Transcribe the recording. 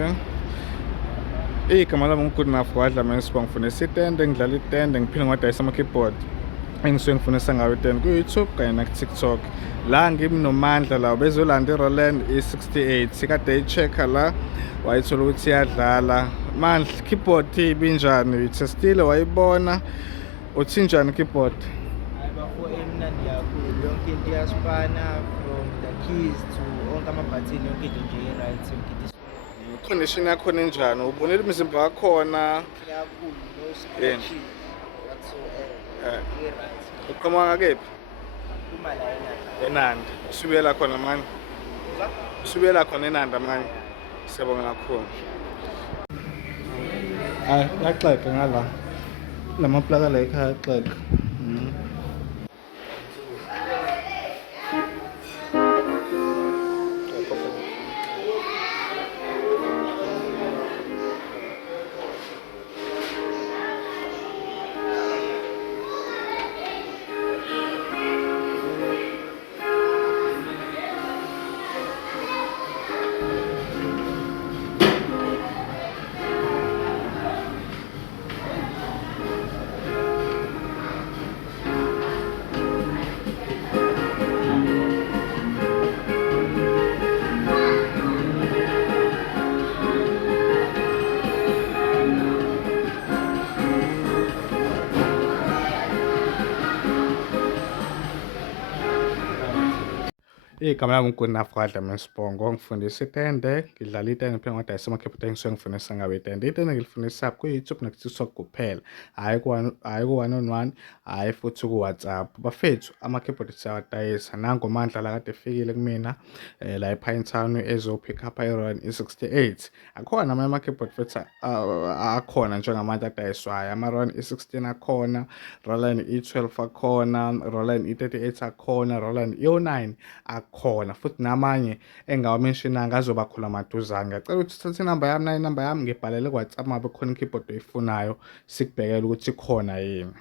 ke. Igama lami ngu-Good Enough Wadlama Sibongo. Ngifundisa itende, ngidlala itende, ngiphinde ngiwadayisa ama-keyboard engisuke ngifundisa ngawo itende ku-YouTube kanye naku-TikTok. La ngimnomandla la bezolanda i-Roland E68 kade eyi-check-a la wayithola ukuthi iyadlala. Mandla keyboard ibinjani, uyithestile wayibona, uthi njani keyboard? Bafo emnandi kakhulu, yonke into iyasifana from the keys to onke amabhathini, yonke into nje i-right, yonke into Condition yakhona injani? Ubonile umzimba wakhona kakhulu, no scratches whatsoever, i-right. uqhamuka kephi? Uma la eNanda. Usubuyela khona manje? Usubuyela khona eNanda manje? Siyabonga kakhulu. Hayi, yaxega ngala. Lamaplaka la ekhaya yaxega. Igama lami ngu-Good Enough Wadlama Sibongo. Ngifundisa itende, ngidlala itende, ngiphinde ngiwadayisa ama-keyboard engisuke ngifundisa ngawo itende. Itende ngilifundisa ku-YouTube naku-TikTok kuphela, hhayi ku-1-on-1, hhayi futhi ku-WhatsApp. Bafethu ama-keyboard siyawadayisa. Nangu uMandla la kade efikile kumina la ePinetown ezo-pick up i-Roland E68. Akhona amanye ama-keyboard futhi akhona njengamanje adayiswayo. Ama-Roland E16 akhona, Roland E12 akhona, Roland E38 akhona, Roland E09 akhona futhi namanye engawamenshinanga azoba khona maduzane. Ngiyacela ukuthi uthathe inamba yami ngibhalele ku-WhatsApp ngabe khona i-keyboard oyifunayo sikubhekele ukuthi ikhona yini.